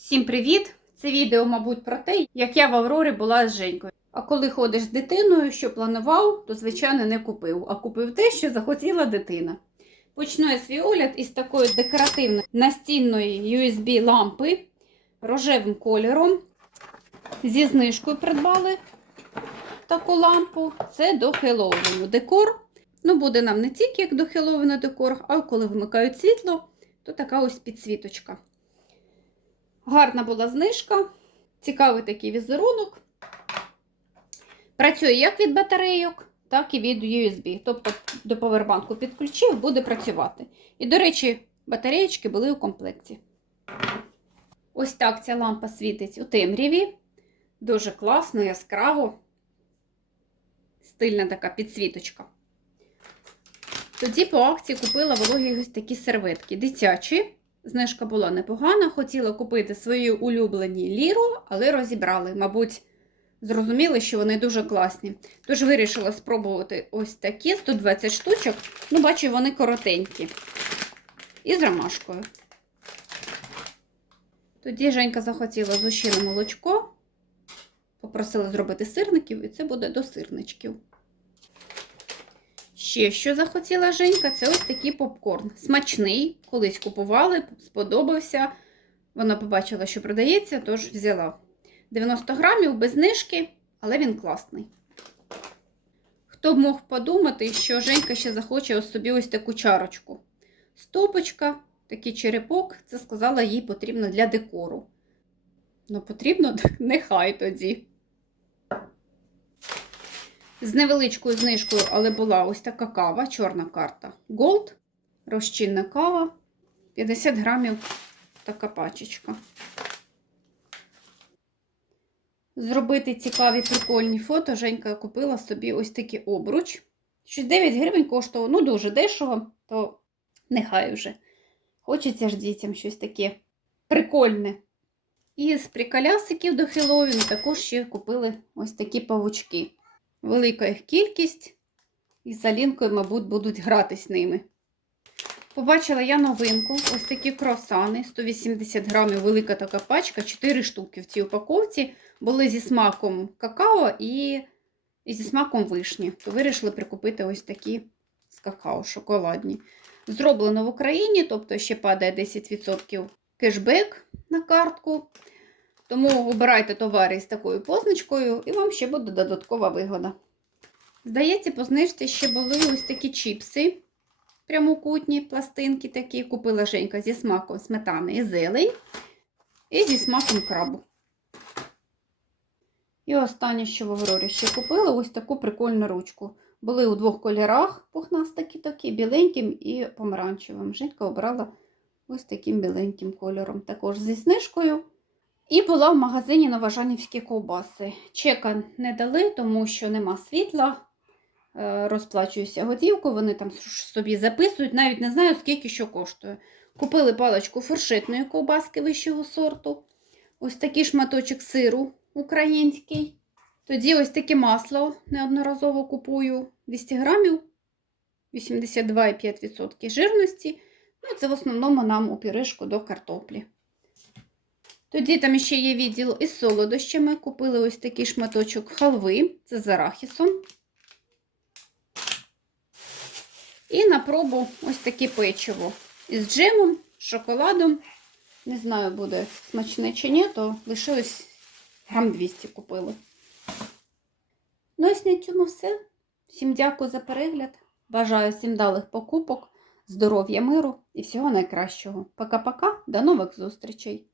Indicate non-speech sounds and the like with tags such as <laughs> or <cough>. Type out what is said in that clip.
Всім привіт! Це відео, мабуть, про те, як я в Аврорі була з Женькою. А коли ходиш з дитиною, що планував, то звичайно не купив, а купив те, що захотіла дитина. Почну я свій огляд із такої декоративної настінної USB лампи рожевим кольором. Зі знижкою придбали таку лампу. Це до Хеллоуіну декор. Ну, буде нам не тільки як до Хеллоуіну декор, а коли вмикають світло, то така ось підсвіточка. Гарна була знижка, цікавий такий візерунок. Працює як від батарейок, так і від USB. Тобто до повербанку підключив, буде працювати. І, до речі, батареєчки були у комплекті. Ось так ця лампа світить у темряві. Дуже класно, яскраво. Стильна така підсвіточка. Тоді по акції купила вологі ось такі серветки. Дитячі. Знижка була непогана. Хотіла купити свої улюблені ліру, але розібрали. Мабуть, зрозуміли, що вони дуже класні. Тож вирішила спробувати ось такі 120 штучок. Ну, бачу, вони коротенькі. І з ромашкою. Тоді Женька захотіла зущене молочко. Попросила зробити сирників, і це буде до сирничків. Ще що захотіла Женька, це ось такий попкорн. Смачний, колись купували, сподобався. Вона побачила, що продається, тож взяла. 90 грамів без знижки, але він класний. Хто б мог подумати, що Женька ще захоче ось собі ось таку чарочку. Стопочка, такий черепок, це сказала, їй потрібно для декору. Ну, потрібно, так <laughs> нехай тоді. З невеличкою знижкою, але була ось така кава, чорна карта. Gold, розчинна кава, 50 грамів така пачечка. Зробити цікаві прикольні фото. Женька купила собі ось такий обруч. Щось 9 гривень коштувало, ну дуже дешево, то нехай вже. Хочеться ж дітям щось таке прикольне. І з приколясиків до Хеллоуіну також ще купили ось такі павучки. Велика їх кількість, і з Алінкою, мабуть, будуть гратись ними. Побачила я новинку, ось такі круасани, 180 грамів, велика така пачка, 4 штуки в цій упаковці. Були зі смаком какао і зі смаком вишні. То вирішили прикупити ось такі з какао, шоколадні. Зроблено в Україні, тобто ще падає 10% кешбек на картку. Тому обирайте товари з такою позначкою, і вам ще буде додаткова вигода. Здається, по знижці ще були ось такі чіпси, прямокутні пластинки такі. Купила Женька зі смаком сметани і зелень, і зі смаком крабу. І останнє, що в Аврорі ще купила, ось таку прикольну ручку. Були у двох кольорах пухнастики такі, біленьким і помаранчевим. Женька обрала ось таким біленьким кольором, також зі знижкою. І була в магазині Новожанівські ковбаси. Чека не дали, тому що нема світла. Е, Розплачуюся готівку, вони там собі записують, навіть не знаю, скільки що коштує. Купили паличку фуршетної ковбаски вищого сорту. Ось такий шматочок сиру український. Тоді ось таке масло неодноразово купую 200 грамів, 82,5% жирності. Ну, це в основному нам у піришку до картоплі. Тоді там ще є відділ із солодощами. Купили ось такий шматочок халви, це з арахісом. І на пробу ось таке печиво із джемом, шоколадом. Не знаю, буде смачне чи ні, то лише ось грам 200 купили. Ну, ось на цьому все. Всім дякую за перегляд. Бажаю всім далих покупок, здоров'я, миру і всього найкращого. Пока-пока, до нових зустрічей!